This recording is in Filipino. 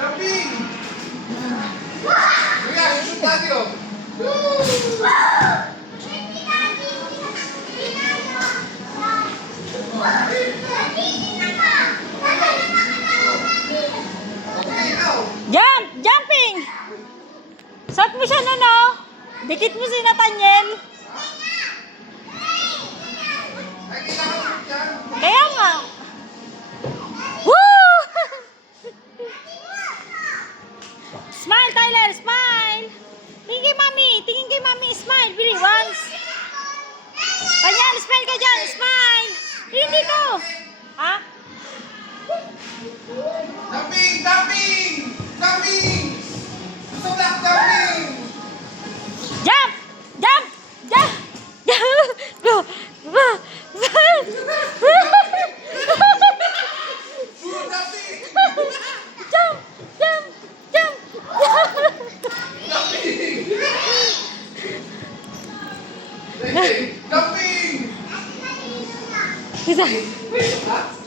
Jumping! Kuya, shoot natin oh! Jump! Jumping! Suot mo siya nun, oh. Dikit mo si Nathaniel. Kaya nga. Woo! Smile, Tyler! Smile! Tingin kay Mami! Tingin kay Mami! Smile! Bili, once! Tanyan, smile ka dyan! Smile! Tingin dito! Ha? Jumping! Jumping! Jumping! Gusto mo lang jumping! Jump! Jump! Jump! Jump! Go! Go! Shoot jumping! Jump! Jump! Jump! Jumping! Jumping! Isa. Wait, ha?